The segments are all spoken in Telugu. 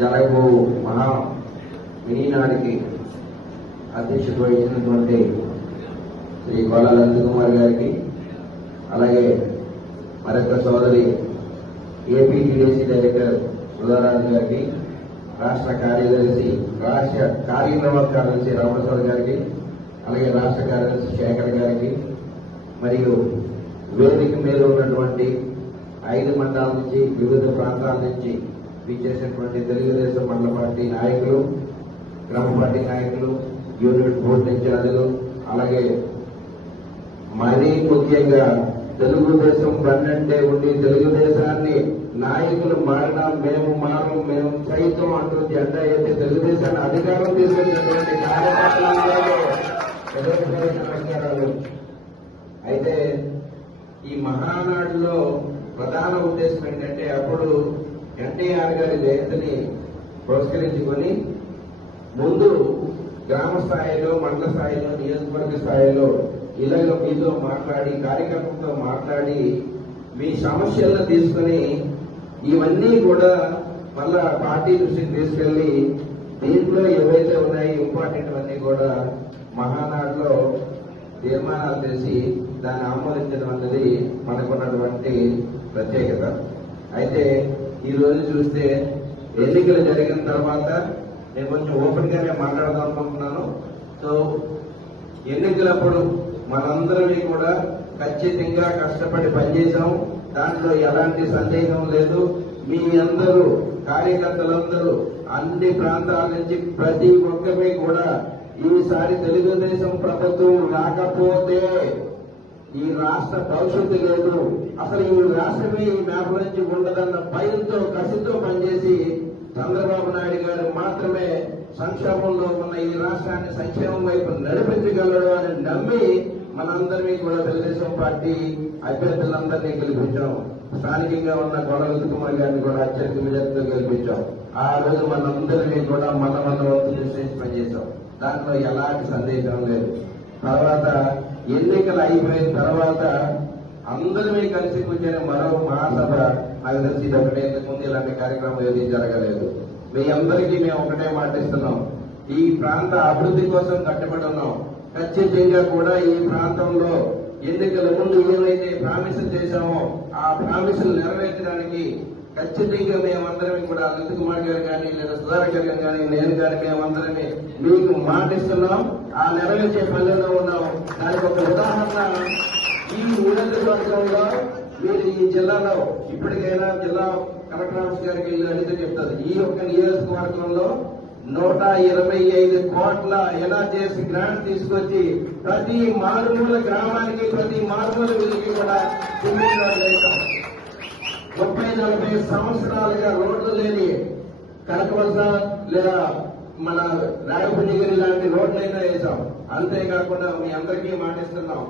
జరగబో మహా వినీనాడికి అధ్యక్షత వహించినటువంటి శ్రీ కోలా లలిత కుమార్ గారికి, అలాగే మరొక సోదరి ఏపీటీడీసీ డైరెక్టర్ ఉదయరాజు గారికి, రాష్ట్ర కార్యనిర్వాహక కార్యదర్శి రామప్రసాద్ గారికి, అలాగే రాష్ట్ర కార్యదర్శి శేఖర్ గారికి, మరియు వేదిక మీద ఉన్నటువంటి 5 మండలాల నుంచి వివిధ ప్రాంతాల నుంచి విచ్చేసినటువంటి తెలుగుదేశం మండల పార్టీ నాయకులు, గ్రామ పార్టీ నాయకులు, యూనిట్ బోర్డు ఇన్ఛార్జీలు, అలాగే మరీ ముఖ్యంగా తెలుగుదేశం పన్నెండే ఉండి తెలుగుదేశాన్ని నాయకులు మారినా మేము మారం, మేము సైతం అంటూ జెండా అయితే తెలుగుదేశాన్ని అధికారం తీసుకొచ్చినటువంటి కార్యకర్తలందరూ నమస్కారాలు. అయితే ఈ మహానాడులో ప్రధాన ఉద్దేశం ఏంటంటే, అప్పుడు ఎన్టీఆర్ గారి జయంతిని పురస్కరించుకొని ముందు గ్రామ స్థాయిలో, మండల స్థాయిలో, నియోజకవర్గ స్థాయిలో ఇలాగ మీతో మాట్లాడి, కార్యకర్తలతో మాట్లాడి మీ సమస్యలను తీసుకుని ఇవన్నీ కూడా మళ్ళా పార్టీ దృష్టికి తీసుకెళ్లి దీంట్లో ఏవైతే ఉన్నాయో ఇంపార్టెంట్ అన్నీ కూడా మహానాడులో తీర్మానాలు చేసి దాన్ని ఆమోదించడం అన్నది మనకున్నటువంటి ప్రత్యేకత. అయితే ఈ రోజు చూస్తే ఎన్నికలు జరిగిన తర్వాత నేను కొంచెం ఓపెన్ గానే మాట్లాడదాం అనుకుంటున్నాను. సో ఎన్నికలప్పుడు మనందరినీ కూడా ఖచ్చితంగా కష్టపడి పనిచేశాం, దాంట్లో ఎలాంటి సందేహం లేదు. మీ అందరూ కార్యకర్తలందరూ అన్ని ప్రాంతాల నుంచి ప్రతి ఒక్కరి కూడా ఈసారి తెలుగుదేశం ప్రభుత్వం రాకపోతే ఈ రాష్ట్ర భవిష్యత్తు లేదు, అసలు ఈ రాష్ట్రమే ఈ మ్యాప్ నుంచి ఉండదన్న భయంతో, కసితో పనిచేసి చంద్రబాబు నాయుడు గారు మాత్రమే సంక్షేమంలో ఉన్న ఈ రాష్ట్రాన్ని సంక్షేమం వైపు నడిపించగలడు అని నమ్మి మనందరినీ కూడా తెలుగుదేశం పార్టీ అభ్యర్థులందరినీ గెలిపించాం. స్థానికంగా ఉన్న కోలా లలిత కుమార్ గారిని కూడా అత్యధిక మెజార్టీతో గెలిపించాం. ఆ రోజు మనందరినీ కూడా మన వంతు దృష్టి పనిచేశాం, దాంట్లో ఎలాంటి సందేహం లేదు. తర్వాత ఎన్నికలు అయిపోయిన తర్వాత అందరినీ కలిసి కూర్చొని మరో మహాసభ నాకు తెలిసి ఇది ఒకటే, ముందు ఇలాంటి కార్యక్రమం ఏది జరగలేదు. మీ అందరికీ మేము ఒకటే మాటిస్తున్నాం, ఈ ప్రాంత అభివృద్ధి కోసం కట్టుబడి ఉన్నాం. ఖచ్చితంగా కూడా ఈ ప్రాంతంలో ఎన్నికల ముందు ఏమైతే ప్రామిసులు చేశామో ఆ ప్రామిసులు నెరవేర్చడానికి ఖచ్చితంగా మేమందరం కూడా లలిత కుమార్ గారు కానీ, లేదా సుధాకర్ గారు కానీ, నేను కానీ మేమందరమే మీకు మాటిస్తున్నాం. ఆ నెరవేర్చే పనిలో ఉన్నాం. దానికి ఒక ఉదాహరణ, ఈ నియోజకవర్గంలో మీరు ఈ జిల్లాలో ఇప్పటికైనా జిల్లా కలెక్టర్ ఆఫీస్ గారికి వెళ్ళి అడిగితే చెప్తారు, ఈ యొక్క నియోజకవర్గంలో 125 కోట్ల ఎన్ఆర్జీఎస్ గ్రాంట్ తీసుకొచ్చి ప్రతి మారుమూల గ్రామానికి, ప్రతి మారుమూల వీళ్ళకి కూడా సిమెంట్ రోడ్లు వేశాం. 30-40 సంవత్సరాలుగా రోడ్లు లేని కనకవలస లేదా మన రాయపుణిగిరి లాంటి రోడ్లైనా వేశాం. అంతేకాకుండా మీ అందరికీ మాటిస్తున్నాం,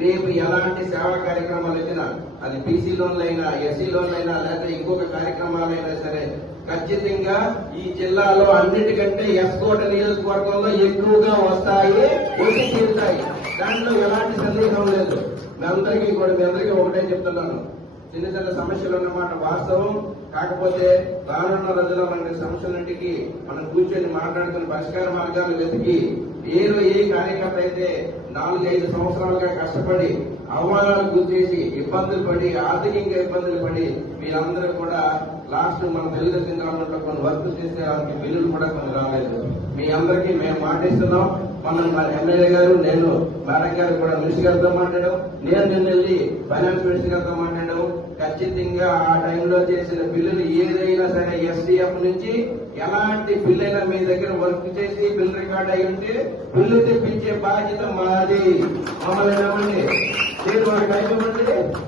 రేపు ఎలాంటి సేవా కార్యక్రమాలు వచ్చినా, అది బీసీ లోన్లైనా, ఎస్సీ లోన్లైనా, లేదా ఇంకొక కార్యక్రమాలైనా సరే ఖచ్చితంగా ఈ జిల్లాలో అన్నిటికంటే ఎస్కోట నియోజకవర్గంలో ఎక్కువగా వస్తాయి, వచ్చి తీరుతాయి. దాంట్లో ఎలాంటి సందేహం లేదు. మీ అందరికీ ఒకటే చెప్తున్నాను, చిన్న చిన్న సమస్యలు ఉన్నమాట వాస్తవం. కాకపోతే రానున్న రోజుల్లో మన సమస్యలన్నింటికి మనం కూర్చొని మాట్లాడుకుని పరిష్కార మార్గాలు వెతికి ఏ కార్యకర్త అయితే 4-5 సంవత్సరాలుగా కష్టపడి అవమానాలు గుర్తించి ఇబ్బందులు పడి, ఆర్థికంగా ఇబ్బందులు పడి మీరందరూ కూడా లాస్ట్ మన తెలుగుదేశం గవర్నమెంట్ లో కొన్ని వర్క్ చేస్తే వారికి బిల్లులు కూడా కొన్ని రాలేదు. మీ అందరికీ మేము మాటిస్తున్నాం. మన ఎమ్మెల్యే గారు, నేను మేడం గారు కూడా మినిస్టర్ గారితో మాట్లాడాం, నేను నిన్న వెళ్ళి ఫైనాన్స్ మినిస్టర్ గారితో మాట్లాడాం. ఖచ్చితంగా ఆ టైంలో చేసిన బిల్లులు ఏదైనా సరే ఎస్డీఎఫ్ నుంచి ఎలాంటి బిల్లు అయినా మీ దగ్గర వర్క్ చేసి బిల్ రికార్డ్ అయి ఉంటే బిల్లు తెప్పించే బాధ్యత మాది. మమ్మల్ని నమ్మండి,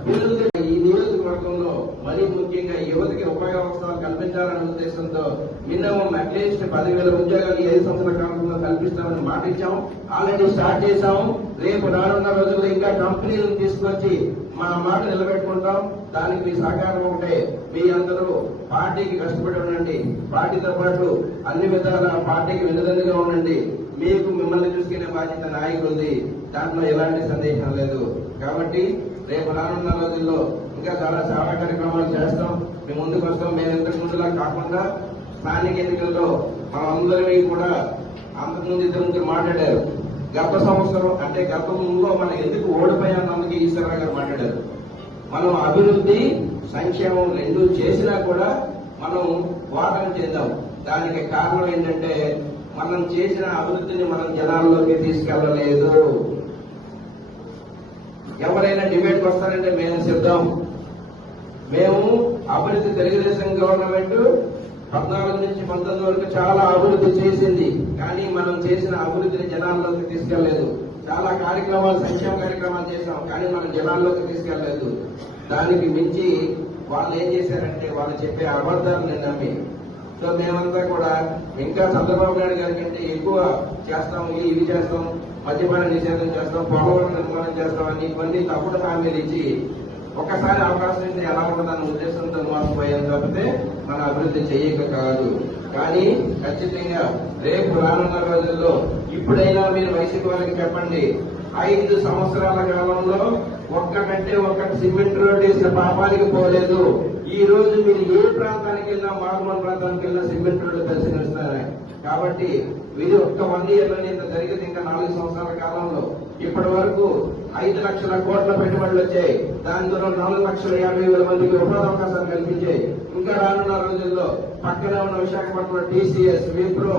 బిల్లు ఈ నియోజకవర్గంలో మరీ ముఖ్యంగా యువతకి ఉపయోగ అవసరాలు కల్పించాలనే ఉద్దేశంతో మినిమం అట్లీస్ట్ 10,000 ఉద్యోగాలు 5 సంవత్సరాల కాలంలో కల్పిస్తామని మాట ఇచ్చాం. ఆల్రెడీ స్టార్ట్ చేశాము. రేపు రానున్న రోజుల్లో ఇంకా కంపెనీలను తీసుకొచ్చి మా మాట నిలబెట్టుకుంటాం. దానికి మీ సహకారం ఒకటే, మీ అందరూ పార్టీకి కష్టపడి ఉండండి, పార్టీతో పాటు అన్ని విధాల పార్టీకి వెనుదండుగా ఉండండి. మీకు మిమ్మల్ని చూసుకునే బాధ్యత నాయకులది, దాంట్లో ఎలాంటి సందేహం లేదు. కాబట్టి రేపు రానున్న రోజుల్లో ఇంకా చాలా సేవా కార్యక్రమాలు చేస్తాం. మేము ముందుకు వస్తాం. మేము ఇంతకు ముందులా కాకుండా స్థానిక ఎన్నికల్లో మనందరినీ కూడా అంతకుముందు ఇద్దరు ముగ్గురు మాట్లాడారు. గత సంవత్సరం అంటే గతంలో మనం ఎందుకు ఓడిపోయామన్నందుకు ఈశ్వరరావు గారు మాట్లాడారు. మనం అభివృద్ధి సంక్షేమం రెండూ చేసినా కూడా మనం ఓటమి చెందాం. దానికి కారణం ఏంటంటే మనం చేసిన అభివృద్ధిని మనం జనాల్లోకి తీసుకెళ్లలేదు. ఎవరైనా డిబేట్కి వస్తారంటే మేము సిద్ధం. మేము అభివృద్ధి తెలుగుదేశం గవర్నమెంట్ 14 నుంచి 19 వరకు చాలా అభివృద్ధి చేసింది. కానీ మనం చేసిన అభివృద్ధిని జనాల్లోకి తీసుకెళ్లలేదు. చాలా కార్యక్రమాలు, సంక్షేమ కార్యక్రమాలు చేశాం, కానీ మనం జనాల్లోకి తీసుకెళ్లలేదు. దానికి మించి వాళ్ళు ఏం చేశారంటే వాళ్ళు చెప్పే అబద్ధాలను నమ్మి, సో మేమంతా కూడా ఇంకా చంద్రబాబు నాయుడు గారి కంటే ఎక్కువ చేస్తాం, ఇవి చేస్తాం, మద్యపాన నిషేధం చేస్తాం, పోలవరం నిర్మాణం చేస్తాం అని కొన్ని తప్పుడు హామీలు ఇచ్చి ఒకసారి అవకాశం ఇస్తే ఎలా ఉంటుందన్న ఉద్దేశంతో మోసపోయాం తప్పితే మన అభివృద్ధి చేయక కాదు. కానీ ఖచ్చితంగా రేపు రానున్న రోజుల్లో ఇప్పుడైనా మీరు వైసీపీ వాళ్ళకి చెప్పండి, 5 సంవత్సరాల కాలంలో ఒక్కటంటే ఒక్కటి సిమెంట్ రోడ్ వేసిన పాపానికి పోలేదు. ఈ రోజు మీరు ఏ ప్రాంతానికి వెళ్ళినా, మారుమూల ప్రాంతానికి వెళ్ళినా సిమెంట్ రోడ్డు దర్శనమిస్తున్నాయి. కాబట్టి మీరు ఒక్క 1 ఇయర్లో ఇంత జరిగింది. ఇంకా 4 సంవత్సరాల కాలంలో ఇప్పటి వరకు 5 లక్షల కోట్ల పెట్టుబడులు వచ్చాయి. దాని ద్వారా 4,50,000 మందికి ఉపాధి అవకాశాలు కల్పించాయి. ఇంకా రానున్న రోజుల్లో పక్కనే ఉన్న విశాఖపట్నం టీసీఎస్, విప్రో,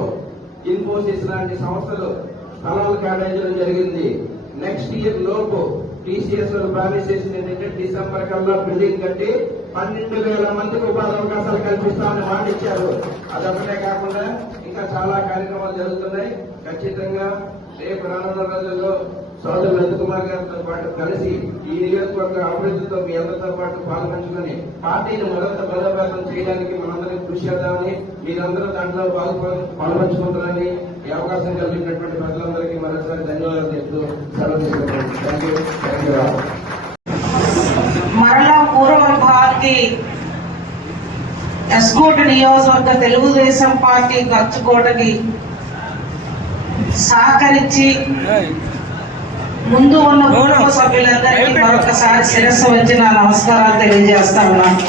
ఇన్ఫోసిస్ లాంటి సంస్థలు స్థలాలు కేటాయించడం జరిగింది. నెక్స్ట్ ఇయర్ లోపు టీసీఎస్ ప్రామిస్ చేసింది ఏంటంటే డిసెంబర్ కల్లా బిల్డింగ్ కట్టి 12,000 మందికి ఉపాధి అవకాశాలు కల్పిస్తామని మాట ఇచ్చారు. అదొకటే కాకుండా ఇంకా చాలా కార్యక్రమాలు జరుగుతున్నాయి. ఖచ్చితంగా రేపు రానున్న రోజుల్లో సోదరులు నందకుమార్ గారితో పాటు కలిసి ఈ నియోజకవర్గ అభివృద్ధితో మీ అందరితో పాటు పాల్పంచుకొని పార్టీని మరింత బలోపేతం చేయడానికి మనందరం కృషి చేద్దామని, మీరందరూ దాంట్లో పాల్పంచుకుంటారని ఈ అవకాశం కలిగినటువంటి ప్రజలందరికీ మరోసారి ధన్యవాదాలు చెప్తూ సెలవు తీసుకుంటాం. మరలా పూర్వభావానికి ఎస్కోట నియోజకవర్గ తెలుగుదేశం పార్టీ గచ్చుకోటకి సహకరించి ముందు ఉన్న కుటుంబ సభ్యులందరికీ మరొకసారి శిరస్సు వచ్చి నా నమస్కారాలు తెలియజేస్తా ఉన్నాను.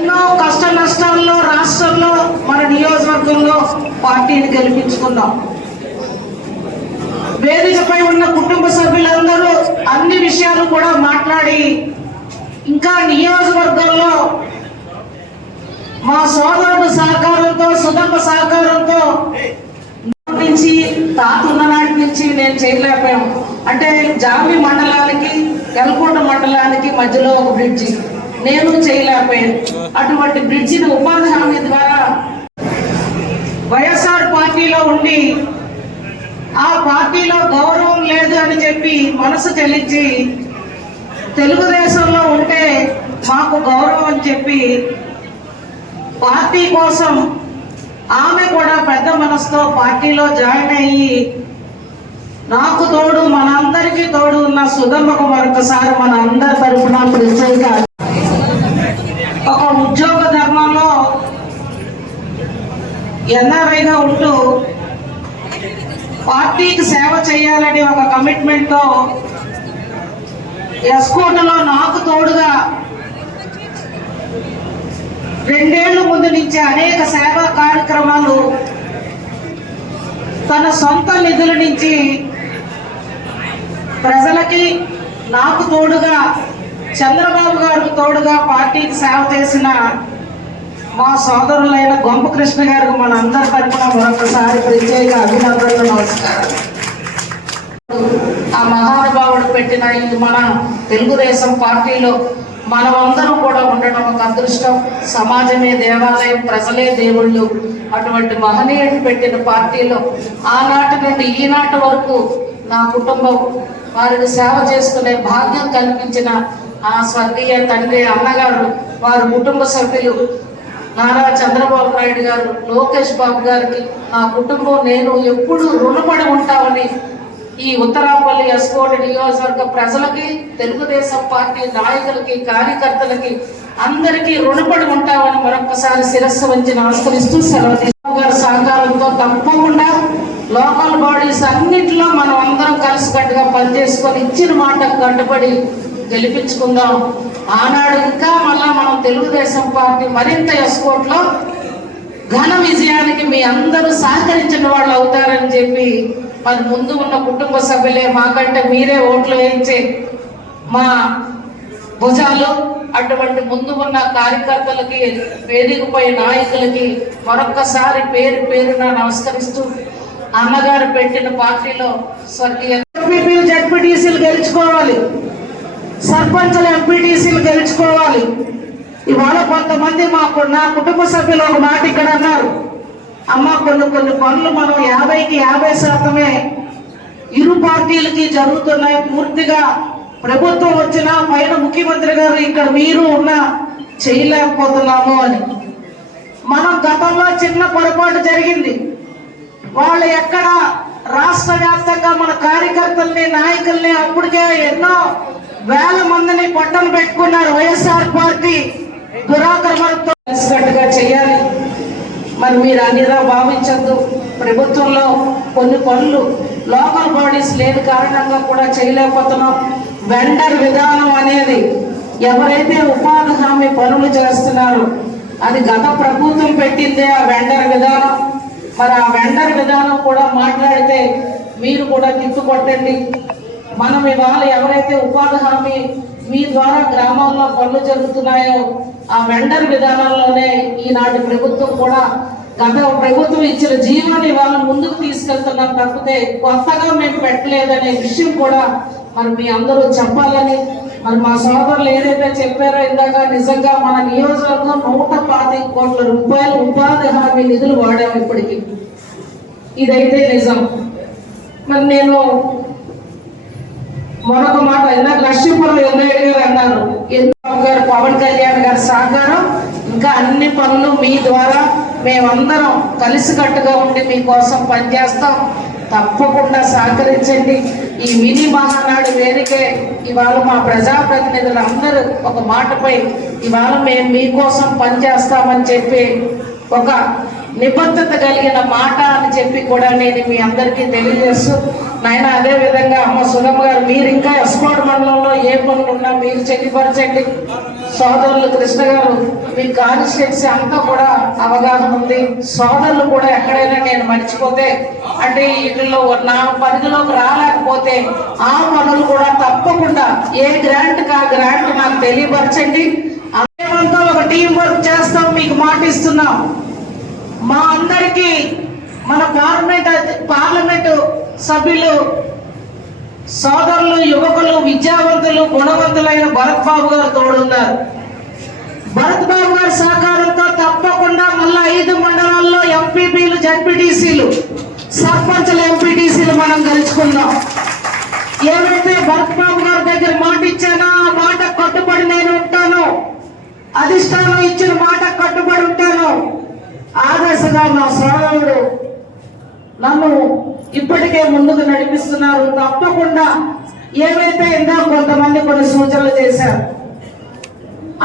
ఎన్నో కష్ట నష్టాల్లో రాష్ట్రంలో మన నియోజకవర్గంలో పార్టీని గెలిపించుకున్నాం. వేదికపై ఉన్న కుటుంబ సభ్యులందరూ అన్ని విషయాలు కూడా మాట్లాడి ఇంకా నియోజకవర్గంలో మా సోదరుడు సహకారంతో, సుధమ్మ సహకారంతో నుంచి తాతున్న నాటి నుంచి నేను చేయలేకపోయాం. అంటే జామి మండలానికి, ఎల్కోట మండలానికి మధ్యలో ఒక బ్రిడ్జి నేను చేయలేకపోయాను. అటువంటి బ్రిడ్జిని ఉపాధి హామీ ద్వారా వైఎస్ఆర్ పార్టీలో ఉండి ఆ పార్టీలో గౌరవం లేదు అని చెప్పి మనసు చెల్లించి తెలుగుదేశంలో ఉంటే మాకు గౌరవం అని చెప్పి పార్టీ కోసం ఆమె కూడా పెద్ద మనసుతో పార్టీలో జాయిన్ అయ్యి నాకు తోడు, మనందరికీ తోడు ఉన్న సుధమ్మకు మరొకసారి మన అందరి తరఫున ప్రత్యేక ఒక ఉద్యోగ ధర్మంలో ఎన్ఆర్ఐగా ఉంటూ పార్టీకి సేవ చేయాలని ఒక కమిట్మెంట్ తో ఎస్కోటలో నాకు తోడుగా 2 ఏళ్ల ముందు నుంచి అనేక సేవా కార్యక్రమాలు తన సొంత నిధుల నుంచి ప్రజలకి నాకు తోడుగా, చంద్రబాబు గారికి తోడుగా పార్టీకి సేవ చేసిన మా సోదరులైన గొంప కృష్ణ గారికి మన అందరి తరఫున మరొకసారి ప్రత్యేక అభినందనలు, నమస్కారం. ఆ మహానుభావుడు పెట్టిన ఈ మన తెలుగుదేశం పార్టీలో మనమందరం కూడా ఉండడం ఒక అదృష్టం. సమాజమే దేవాలయం, ప్రజలే దేవుళ్ళు. అటువంటి మహనీయుడు పెట్టిన పార్టీలో ఆనాటి నుండి ఈనాటి వరకు నా కుటుంబం వారిని సేవ చేసుకునే భాగ్యం కల్పించిన ఆ స్వర్గీయ తండ్రి, అన్నగారు, వారి కుటుంబ సభ్యులు నారా చంద్రబాబు నాయుడు గారు, లోకేష్ బాబు గారికి నా కుటుంబం నేను ఎప్పుడు రుణపడి ఉంటామని ఈ ఉత్తరాపల్లి ఎస్కోట నియోజకవర్గ ప్రజలకి, తెలుగుదేశం పార్టీ నాయకులకి, కార్యకర్తలకి అందరికీ రుణపడి ఉంటామని మరొకసారి శిరస్సు వంచి నమస్కరిస్తూ సెలవు తీసుకున్నారు. గారి సహకారంతో తప్పకుండా లోకల్ బాడీస్ అన్నింటిలో మనం అందరం కలిసికట్టుగా పనిచేసుకొని ఇచ్చిన మాటకు కట్టుబడి గెలిపించుకుందాం. ఆనాడు ఇంకా మళ్ళా మనం తెలుగుదేశం పార్టీ మరింత ఎస్కోట్లో ఘన విజయానికి మీ అందరూ సహకరించిన వాళ్ళు అవుతారని చెప్పి మరి ముందు ఉన్న కుటుంబ సభ్యులే మాకంటే మీరే ఓట్లు వేయించే మా భుజాలు. అటువంటి ముందు ఉన్న కార్యకర్తలకి, వేదికపై నాయకులకి మరొక్కసారి పేరు పేరున నమస్కరిస్తూ, అన్నగారు పెట్టిన పార్టీలో స్వర్గీయ జడ్పీటీసీలు గెలుచుకోవాలి, సర్పంచులు ఎంపీటీసీలు గెలుచుకోవాలి. ఇవాళ కొంతమంది నా కుటుంబ సభ్యులు ఒక మాట ఇక్కడ అన్నారు, అమ్మ కొన్ని పనులు మనం 50కి 50% ఇరు పార్టీలకి జరుగుతున్నాయి, పూర్తిగా ప్రభుత్వం వచ్చినా పైన ముఖ్యమంత్రి గారు ఇక్కడ మీరు ఉన్నా చేయలేకపోతున్నాము అని. మనం గతంలో చిన్న పొరపాటు జరిగింది, వాళ్ళు ఎక్కడ రాష్ట్ర వ్యాప్తంగా మన కార్యకర్తల్ని, నాయకుల్ని అప్పటికే ఎన్నో వేల మందిని పట్టణ పెట్టుకున్నారు. వైఎస్ఆర్ పార్టీ దురాక్రమణతో కలిసికట్టుగా చేయాలి. మరి మీరు అనిరా భావించద్దు. ప్రభుత్వంలో కొన్ని పనులు లోకల్ బాడీస్ లేని కారణంగా కూడా చేయలేకపోతున్నాం. వెండర్ విధానం అనేది ఎవరైతే ఉపాధి హామీ పనులు చేస్తున్నారో అది గత ప్రభుత్వం పెట్టిందే ఆ వెండర్ విధానం. మరి ఆ వెండర్ విధానం కూడా మాట్లాడితే మీరు కూడా తిట్టుకొట్టండి. మనం ఇవాళ ఎవరైతే ఉపాధి హామీ మీ ద్వారా గ్రామాల్లో పనులు జరుగుతున్నాయో ఆ వెండర్ విధానంలోనే ఈనాటి ప్రభుత్వం కూడా గత ప్రభుత్వం ఇచ్చిన జీవాన్ని వాళ్ళ ముందుకు తీసుకెళ్తున్నాం తప్పితే కొత్తగా మేము పెట్టలేదనే విషయం కూడా మరి మీ అందరూ చెప్పాలని. మరి మా సోదరులు ఏదైతే చెప్పారో ఇందాక, నిజంగా మన నియోజకవర్గం 125 కోట్ల రూపాయలు ఉపాధి హామీ నిధులు వాడాము ఇప్పటికి. ఇదైతే నిజం. మరి నేను మరొక మాట, ఇందాక లక్ష్మీపురం ఎమ్మెల్యే గారు అన్నారు, గారు పవన్ కళ్యాణ్ గారి సహకారం, ఇంకా అన్ని పనులు మీ ద్వారా మేమందరం కలిసికట్టుగా ఉండి మీకోసం పనిచేస్తాం. తప్పకుండా సహకరించండి. ఈ మినీ మహానాడు వేదికే ఇవాళ మా ప్రజాప్రతినిధులందరూ ఒక మాటపై ఇవాళ మేము మీకోసం పనిచేస్తామని చెప్పి ఒక నిబద్ధత కలిగిన మాట అని చెప్పి కూడా నేను మీ అందరికీ తెలియజేస్తూ, నాయన అదే విధంగా అమ్మ సుగమ్మ గారు మీరు ఇంకా ఎస్కోట్ మండలంలో ఏ పనులు ఉన్నా మీరు చెల్లిపరచండి. సోదరులు కృష్ణ గారు మీ కాన్స్టిట్యున్సీ అంతా కూడా అవగాహన ఉంది. సోదరులు కూడా ఎక్కడైనా నేను మర్చిపోతే అంటే వీటిలో నా పరిధిలోకి రాలేకపోతే ఆ పనులు కూడా తప్పకుండా ఏ గ్రాంట్ కా గ్రాంట్ నాకు తెలియపరచండి. అంతా ఒక టీం వర్క్ చేస్తాం, మీకు మాట ఇస్తున్నాం. మా అందరికీ మన పార్లమెంటు సభ్యులు సోదరులు, యువకులు, విద్యావంతులు, గుణవంతులైన భరత్ బాబు గారు తోడున్నారు. భరత్ బాబు గారి సహకారంతో తప్పకుండా మళ్ళా 5 మండలాల్లో ఎంపీపీలు, జడ్పీటీసీలు, సర్పంచులు, ఎంపీటీసీలు మనం గెలుచుకుందాం. ఏవైతే భరత్ బాబు గారి దగ్గర మాట ఇచ్చానో ఆ మాట కట్టుబడి నేను ఉంటాను. అధిష్టానం ఇచ్చిన మాట కట్టుబడి ఉంటాను. ఆదర్శంగా నా సోదరుడు నన్ను ఇప్పటికే ముందుకు నడిపిస్తున్నారు. తప్పకుండా ఏవైతే ఇందా కొంతమంది కొన్ని సూచనలు చేశారు,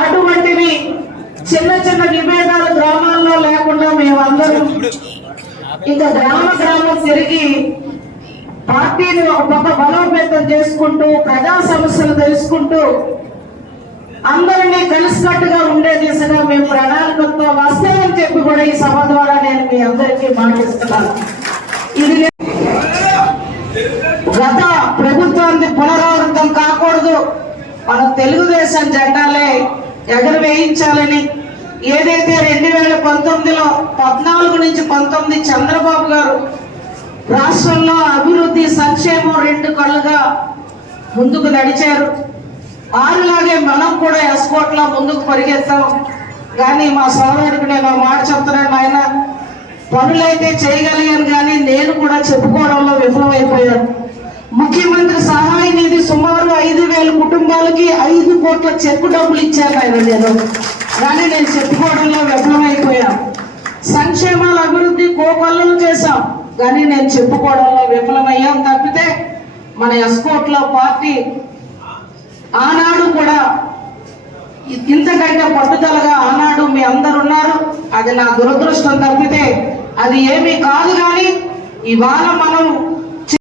అటువంటివి చిన్న చిన్న విభేదాలు గ్రామాల్లో లేకుండా మేమందరం ఇంకా గ్రామం తిరిగి పార్టీని ఒక పక్క బలోపేతం చేసుకుంటూ ప్రజా సమస్యలు తెలుసుకుంటూ అందరినీ కలిసికట్టుగా ఉండే దిశగా మేము ప్రణాళికతో వస్తామని చెప్పి కూడా ఈ సభ ద్వారా నేను మీ అందరికీ మాటిస్తున్నాను. ఇది గత ప్రభుత్వానికి పునరావృతం కాకూడదు. మన తెలుగుదేశం జెండాలే ఎగరవేయించాలని ఏదైతే 2019లో 14 నుంచి 19 చంద్రబాబు గారు రాష్ట్రంలో అభివృద్ధి, సంక్షేమం 2 కళ్ళుగా ముందుకు నడిచారు. ఆరులాగే మనం కూడా ఎస్కోట్లో ముందుకు పరిగెత్తాం. కానీ మా సోదరుడికి నేను మాట చెప్తున్నాను, ఆయన పనులైతే చేయగలిగాను కానీ నేను కూడా చెప్పుకోవడంలో విఫలమైపోయాను. ముఖ్యమంత్రి సహాయ నిధి సుమారు 5,000 కుటుంబాలకి 5 కోట్ల చెక్కు డబ్బులు ఇచ్చాను ఆయన నేను, కానీ నేను చెప్పుకోవడంలో విఫలమైపోయాను. సంక్షేమాల అభివృద్ధి కోకొల్లలు చేశాం కానీ నేను చెప్పుకోవడంలో విఫలమయ్యాం తప్పితే మన ఎస్కోట్లో పార్టీ ఆనాడు కూడా ఇంతకంటే పట్టుదలగా ఆనాడు మీ అందరు ఉన్నారు. అది నా దురదృష్టం తప్పితే అది ఏమీ కాదు. కానీ ఇవాళ మనం